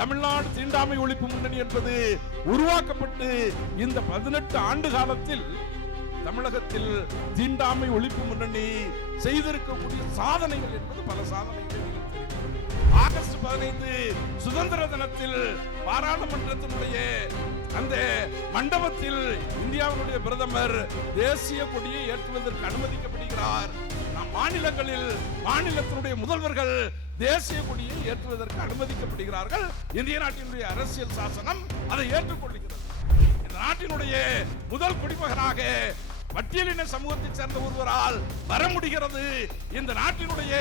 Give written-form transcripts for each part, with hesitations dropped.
தமிழ்நாடு தீண்டாமை ஒழிப்பு முன்னணி என்பது உருவாக்கப்பட்டு இந்த 18 ஆண்டு காலத்தில் தமிழகத்தில் தீண்டாமை ஒழிப்பு முன்னணி செய்திருக்கக்கூடிய சாதனைகள் என்பது பல சாதனைகள். ஆகஸ்ட் 15 சுதந்திர தினத்தில் பாராளுமன்றத்தினுடைய அந்த மண்டபத்தில் இந்தியாவினுடைய பிரதமர் தேசிய கொடியை ஏற்றுவதற்கு அனுமதிக்கப்படுகிறார். நம் மாநிலங்களில் மாநிலத்தினுடைய முதல்வர்கள் தேசிய கொடியை ஏற்றுவதற்கு அனுமதிக்கப்படுகிறார்கள். இந்திய நாட்டினுடைய அரசியல் சாசனம் அதை ஏற்றுக்கொள்கிறது. இந்த நாட்டினுடைய முதல் குடிமகனாக பட்டியலின சமூகத்தை சேர்ந்த ஒருவரால் வர முடிகிறது. இந்த நாட்டினுடைய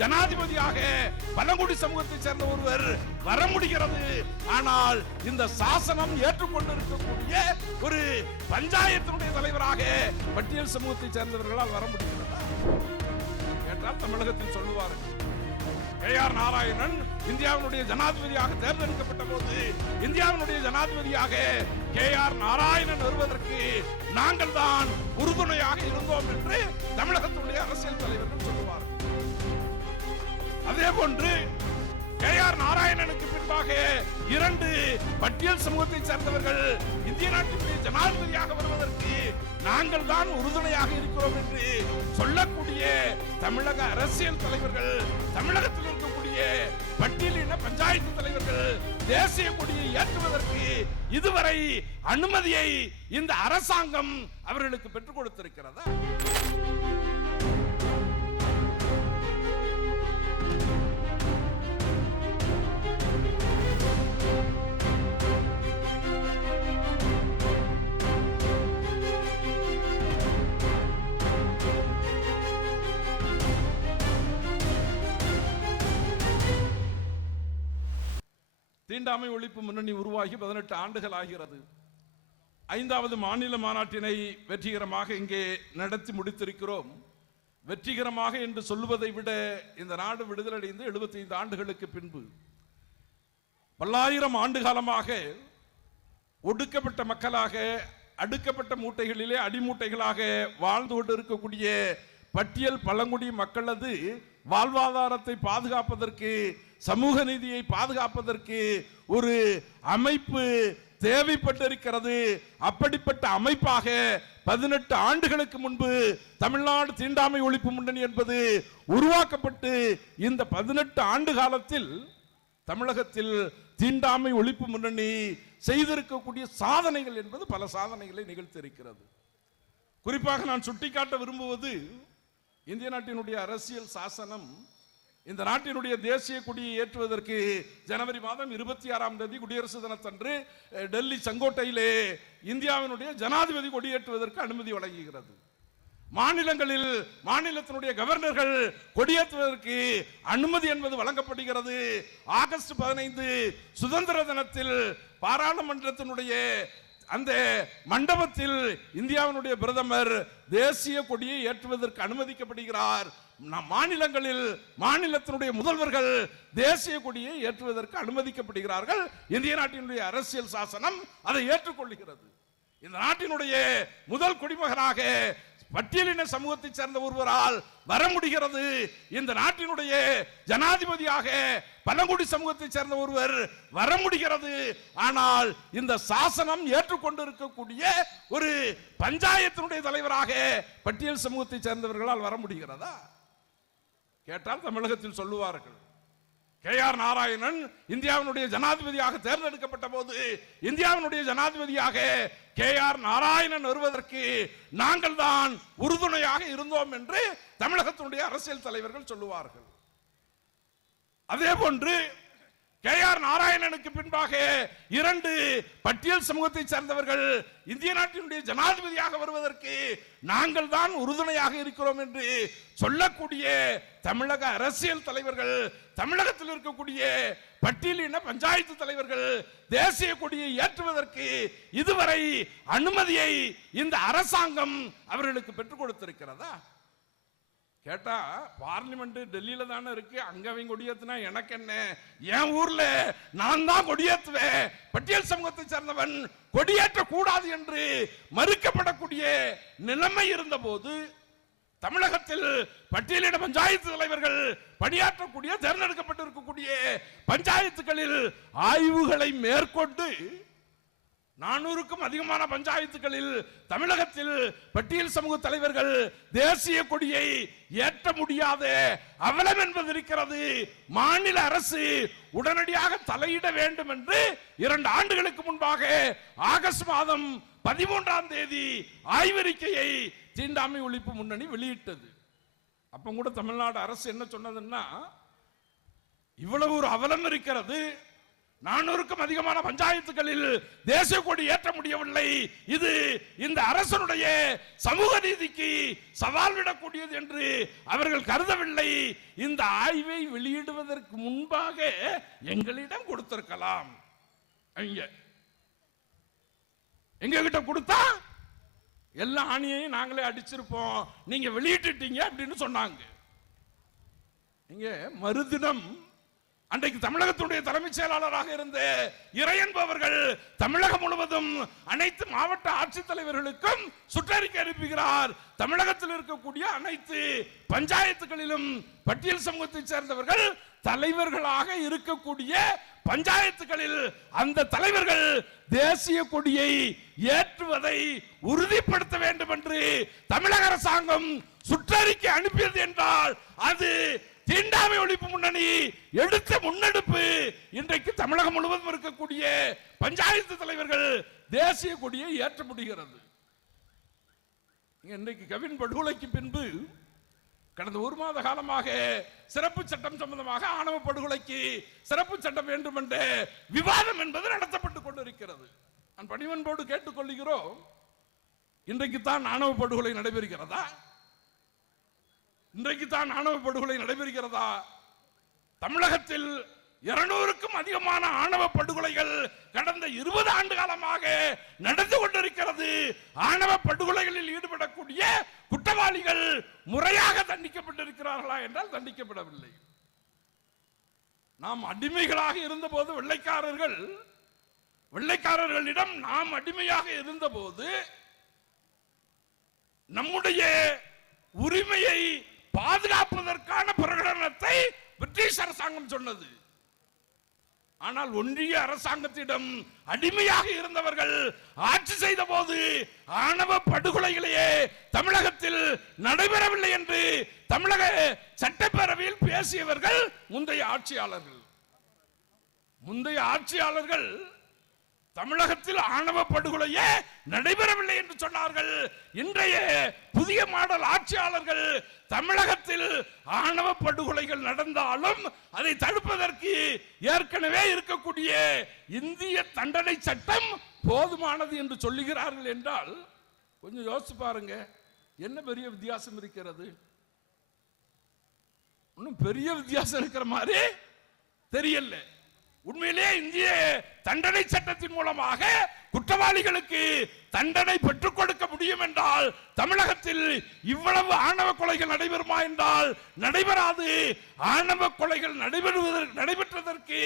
ஜனாதிபதியாக பழங்குடி சமூகத்தை சேர்ந்த ஒருவர் வர முடிகிறது. ஆனால் இந்த சாசனம் ஏற்றுக்கொண்டிருக்கக்கூடிய ஒரு பஞ்சாயத்தினுடைய தலைவராக பட்டியல் சமூகத்தை சேர்ந்தவர்களால் வர முடிகிறதா கேட்டால் தமிழகத்தில் சொல்லுவார்கள். கே.ஆர். நாராயணன் இந்தியாவினுடைய ஜனாதிபதியாக தேர்ந்தெடுக்கப்பட்ட போது இந்தியாவினுடைய ஜனாதிபதியாக கே.ஆர். நாராயணன் வருவதற்கு நாங்கள் தான் உறுதுணையாக இருந்தோம் என்று தமிழகத்தினுடைய அரசியல் தலைவர்கள் சொல்லுவார்கள். அதே போன்று கே.ஆர். நாராயணனுக்கு பின்பாக 2 பட்டியல் சமூகத்தை சேர்ந்தவர்கள் இந்திய நாட்டினுடைய ஜனாதிபதியாக வருவதற்கு நாங்கள் தான் உறுதுணையாக இருக்கிறோம் என்று சொல்லக்கூடிய தமிழக அரசியல் தலைவர்கள், தமிழகத்தில் இருக்கக்கூடிய பட்டியலின பஞ்சாயத்து தலைவர்கள் தேசிய கொடியை ஏற்றுவதற்கு இதுவரை அனுமதியை இந்த அரசாங்கம் அவர்களுக்கு பெற்றுக் கொடுத்திருக்கிறதா? தீண்டாமை ஒழிப்பு முன்னணி உருவாகி 18 ஆண்டுகள் ஆகிறது. 5வது மாநில மாநாட்டினை வெற்றிகரமாக இங்கே நடத்தி முடித்திருக்கிறோம். வெற்றிகரமாக என்று சொல்லுவதை விட இந்த நாடு விடுதலையடைந்து 75 ஆண்டுகளுக்கு பின்பு பல்லாயிரம் ஆண்டு காலமாக ஒடுக்கப்பட்ட மக்களாக அடுக்கப்பட்ட மூட்டைகளிலே அடிமூட்டைகளாக வாழ்ந்து கொண்டிருக்கக்கூடிய பட்டியல் பழங்குடி மக்களது வாழ்வாதாரத்தை பாதுகாப்பதற்கு, சமூக நீதியை பாதுகாப்பதற்கு ஒரு அமைப்பு தேவைப்பட்டிருக்கிறது. அப்படிப்பட்ட அமைப்பாக 18 ஆண்டுகளுக்கு முன்பு தமிழ்நாடு தீண்டாமை ஒழிப்பு முன்னணி என்பது உருவாக்கப்பட்டு இந்த 18 ஆண்டு காலத்தில் தமிழகத்தில் தீண்டாமை ஒழிப்பு முன்னணி செய்திருக்கக்கூடிய சாதனைகள் என்பது பல சாதனைகளை நிகழ்த்தியிருக்கிறது. குறிப்பாக நான் சுட்டிக்காட்ட விரும்புவது, இந்திய நாட்டினுடைய அரசியல் சாசனம் இந்த நாட்டினுடைய தேசிய கொடியை ஏற்றுவதற்கு ஜனவரி மாதம் 26ஆம் தேதி குடியரசு தினத்தன்று டெல்லி செங்கோட்டையிலே இந்தியாவினுடைய ஜனாதிபதி கொடியேற்றுவதற்கு அனுமதி வழங்குகிறது. மாநிலங்களில் மாநிலத்தினுடைய கவர்னர்கள் கொடியேற்றுவதற்கு அனுமதி என்பது வழங்கப்படுகிறது. ஆகஸ்ட் 15 சுதந்திர தினத்தில் பாராளுமன்றத்தினுடைய அந்த மண்டபத்தில் இந்தியாவினுடைய பிரதமர் தேசிய கொடியை ஏற்றுவதற்கு அனுமதிக்கப்படுகிறார். மாநிலங்களில் மாநிலத்தினுடைய முதல்வர்கள் தேசிய கொடியை ஏற்றுவதற்கு அனுமதிக்கப்படுகிறார்கள். இந்திய நாட்டினுடைய அரசியல் சாசனம் அதை ஏற்றுக்கொள்கிறது. இந்த நாட்டினுடைய முதல் குடிமகனாக பட்டியலின சமூகத்தை சேர்ந்த ஒருவரால் வர முடிகிறது. இந்த நாட்டினுடைய ஜனாதிபதியாக பழங்குடி சமூகத்தை சேர்ந்த ஒருவர் வர முடிகிறது. ஆனால் இந்த சாசனம் ஏற்றுக்கொண்டிருக்கக்கூடிய ஒரு பஞ்சாயத்தினுடைய தலைவராக பட்டியல் சமூகத்தை சேர்ந்தவர்களால் வர முடிகிறதா கேட்டால் தமிழகத்தில் சொல்லுவார்கள். கே.ஆர். நாராயணன் இந்தியாவினுடைய ஜனாதிபதியாக தேர்ந்தெடுக்கப்பட்ட போது இந்தியாவினுடைய ஜனாதிபதியாக கே.ஆர். நாராயணன் வருவதற்கு நாங்கள் தான் உறுதுணையாக இருந்தோம் என்று தமிழகத்தினுடைய அரசியல் தலைவர்கள் சொல்லுவார்கள். அதே போன்று கே.ஆர். நாராயணனுக்கு பின்பாக 2 பட்டியல் சமூகத்தை சேர்ந்தவர்கள் இந்திய நாட்டினுடைய ஜனாதிபதியாக வருவதற்கு நாங்கள் தான் உறுதுணையாக இருக்கிறோம் என்று சொல்லக்கூடிய தமிழக அரசியல் தலைவர்கள், தமிழகத்தில் இருக்கக்கூடிய பட்டியலின பஞ்சாயத்து தலைவர்கள் தேசிய கொடியை ஏற்றுவதற்கு இதுவரை அனுமதியை இந்த அரசாங்கம் அவர்களுக்கு பெற்றுக் கொடுத்திருக்கிறதா கேட்டா, பார்லிமெண்ட் டெல்லியில தானே இருக்கு, அங்க அவங்க கொடியேத்துனா எனக்கு என்ன, என் ஊர்ல நான் தான் கொடியேற்றுவேன், பட்டியல் சமூகத்தை சேர்ந்தவன் கொடியேற்ற கூடாது என்று மறுக்கப்படக்கூடிய நிலைமை இருந்த போது தமிழகத்தில் பட்டியலிட பஞ்சாயத்து தலைவர்கள் பணியாற்றக்கூடிய தேர்ந்தெடுக்கப்பட்டிருக்கக்கூடிய பஞ்சாயத்துகளில் ஆய்வுகளை மேற்கொண்டு 400க்கும் அதிகமான பஞ்சாயத்துகளில் தமிழகத்தில் பட்டியல் சமூக தலைவர்கள் தேசிய கொடியை ஏற்ற முடியாத அவலம் என்பது இருக்கிறது. மாநில அரசு உடனடியாக தலையிட வேண்டும் என்று 2 ஆண்டுகளுக்கு முன்பாக ஆகஸ்ட் மாதம் 13ஆம் தேதி ஆய்வறிக்கையை தீண்டாமை ஒழிப்பு முன்னணி வெளியிட்டது. அப்ப கூட தமிழ்நாடு அரசு என்ன சொன்னதுன்னா, இவ்வளவு ஒரு அவலம் இருக்கிறது, 400க்கும் அதிகமான பஞ்சாயத்துகளில் தேசிய கொடி ஏற்ற முடியவில்லை, இது இந்த அரசனுடைய சமூக நீதிக்கு சவால் விடக்கூடியது என்று அவர்கள் கருதவில்லை. இந்த ஆய்வை வெளியிடுவதற்கு முன்பாக எங்களிடம் கொடுத்திருக்கலாம். எங்க கிட்ட கொடுத்தா எல்லா ஆணியையும் நாங்களே அடிச்சிருப்போம், நீங்க வெளியிட்டுட்டீங்க அப்படின்னு சொன்னாங்க. இங்க மறுதினம் அன்றைக்கு தமிழகத்துடைய தலைமைச் செயலாளராக இருந்த இறையன்பவர்கள் தமிழகம் முழுவதும் அனைத்து மாவட்ட ஆட்சித்தலைவர்களுக்கும் சுற்றறிக்கை அனுப்புகிறார். தமிழகத்தில் இருக்கக்கூடிய அனைத்து பஞ்சாயத்துகளிலும் பட்டியல் சமூகத்தை சேர்ந்தவர்கள் தலைவர்களாக இருக்கக்கூடிய பஞ்சாயத்துகளில் அந்த தலைவர்கள் தேசிய கொடியை ஏற்றுவதை உறுதிப்படுத்த வேண்டும் என்று தமிழக அரசாங்கம் சுற்றறிக்கை அனுப்பியது என்றால் அது தீண்டாமை ஒழிப்பு முன்னணி எடுத்த முன்னெடுப்பு. இன்றைக்கு தமிழகம் முழுவதும் இருக்கக்கூடிய பஞ்சாயத்து தலைவர்கள் தேசிய கொடியை ஏற்ற முடிகிறது. இன்றைக்கு கவின் படுகொலைக்கு பின்பு கடந்த 1 மாத காலமாக சிறப்பு சட்டம் சம்பந்தமாக ஆணவ படுகொலைக்கு சிறப்பு சட்டம் வேண்டும் என்ற விவாதம் என்பது நடத்தப்பட்டுக் கொண்டிருக்கிறது. நான் பணிவன்போடு கேட்டுக்கொள்கிறோம், இன்றைக்கு தான் ஆணவ படுகொலை நடைபெறுகிறதா? இன்றைக்கு தான் ஆணவ படுகொலை நடைபெறுகிறதா? தமிழகத்தில் 200க்கும் அதிகமான ஆணவ படுகொலைகள் கடந்த 20 ஆண்டு காலமாக நடந்து கொண்டிருக்கிறது. ஆணவ படுகொலைகளில் ஈடுபடக்கூடிய குற்றவாளிகள் முறையாக தண்டிக்கப்பட்டிருக்கிறார்களா என்றால் தண்டிக்கப்படவில்லை. நாம் அடிமைகளாக இருந்தபோது வெள்ளைக்காரர்களிடம் நாம் அடிமையாக இருந்தபோது நம்முடைய உரிமையை பாதுகாப்பதற்கான பிரகடனத்தை பிரிட்டிஷ் அரசாங்கம் சொன்னது. ஆனால் ஒன்றிய அரசாங்கத்திடம் அடிமையாக இருந்தவர்கள் ஆட்சி செய்த போது ஆணவ படுகொலைகளையே தமிழகத்தில் நடைபெறவில்லை என்று தமிழக சட்டப்பேரவையில் பேசியவர்கள் முந்தைய ஆட்சியாளர்கள் தமிழகத்தில் ஆணவ படுகொலையே நடைபெறவில்லை என்று சொன்னார்கள். இன்றைய புதிய மாடல் ஆட்சியாளர்கள் தமிழகத்தில் ஆணவ படுகொலைகள் நடந்தாலும் அதை தடுப்பதற்கு ஏற்கனவே இருக்கக்கூடிய இந்திய தண்டனை சட்டம் போதுமானது என்று சொல்லுகிறார்கள் என்றால் கொஞ்சம் யோசிச்சு பாருங்க, என்ன பெரிய வித்தியாசம் இருக்கிறது? இன்னும் பெரிய வித்தியாசம் இருக்கிற மாதிரி தெரியல. உண்மையிலே இந்திய தண்டனை சட்டத்தின் மூலமாக குற்றவாளிகளுக்கு தண்டனை பெற்றுக் கொடுக்க முடியும் என்றால் தமிழகத்தில் இவ்வளவு ஆணவ கொலைகள் நடைபெறுமா என்றால் நடைபெறாது. ஆணவ கொலைகள் நடைபெற்றதற்கு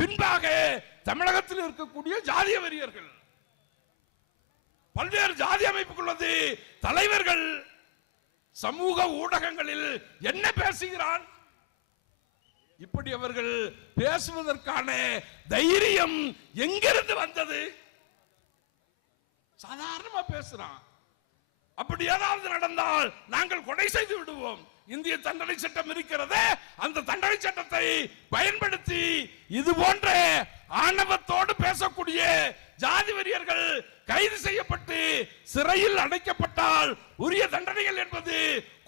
பின்பாக தமிழகத்தில் இருக்கக்கூடிய ஜாதிய வெறியர்கள், பல்வேறு ஜாதி அமைப்புகளது தலைவர்கள் சமூக ஊடகங்களில் என்ன பேசுகிறான்? இப்படி அவர்கள் பேசுவதற்கான தைரியம் எங்கிருந்து வந்தது? சாதாரணமா பேசுறான். அப்படி ஏதாவது நடந்தால் நாங்கள் கொலை செய்து விடுவோம். இந்திய தண்டனை சட்டம் இருக்கிறது, அந்த தண்டனை சட்டத்தை பயன்படுத்தி இது போன்ற ஆணவத்தோடு பேசக்கூடிய ஜாதி வெறியர்கள் கைது செய்யப்பட்டு சிறையில் அடைக்கப்பட்டால் உரிய தண்டனைகள் என்பது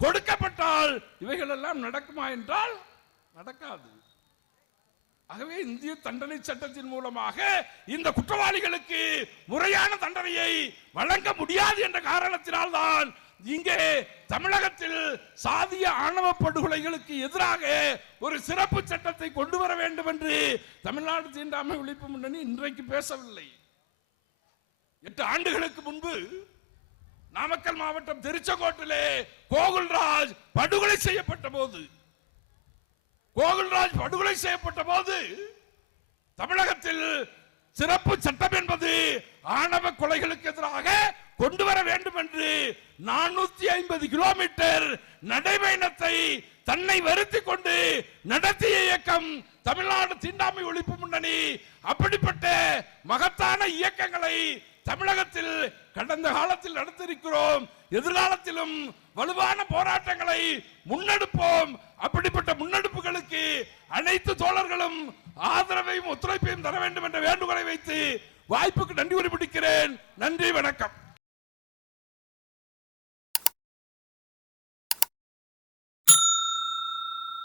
கொடுக்கப்பட்டால் இவைகள் எல்லாம் நடக்குமா என்றால் நடக்காது. ஆகவே இந்திய தண்டனை சட்டத்தின் மூலமாக இந்த குற்றவாளிகளுக்கு முறையான தண்டனையை வழங்க முடியாது என்ற காரணத்தினால் தான் இங்கே தமிழகத்தில் சாதிய ஆணவ படுகொலைகளுக்கு எதிராக ஒரு சிறப்பு சட்டத்தை கொண்டு வர வேண்டும் என்று தமிழ்நாடு தீண்டாமை ஒழிப்பு முன்னணி இன்றைக்கு பேசவில்லை. 8 ஆண்டுகளுக்கு முன்பு நாமக்கல் மாவட்டம் திருச்செங்கோட்டிலே கோகுல்ராஜ் படுகொலை செய்யப்பட்ட போது தமிழகத்தில் சிறப்பு சட்டம் என்பது ஆணவ கொலைகளுக்கு எதிராக கொண்டு வர வேண்டும் என்று 450 கிலோமீட்டர் நடைபயணத்தை தன்னை வருத்திக் கொண்டு நடத்திய இயக்கம் தமிழ்நாடு தீண்டாமை ஒழிப்பு முன்னணி. அப்படிப்பட்ட மகத்தான இயக்கங்களை தமிழகத்தில் கடந்த காலத்தில் நடத்தியிருக்கிறோம். எதிர்காலத்திலும் வலுவான போராட்டங்களை முன்னெடுப்போம். அப்படிப்பட்ட முன்னெடுப்புகளுக்கு அனைத்து தோழர்களும் ஆதரவையும் ஒத்துழைப்பையும் தர வேண்டும் என்ற வேண்டுகோளை வைத்து வாய்ப்புக்கு நன்றி குறிப்பிடுகிறேன். நன்றி, வணக்கம்.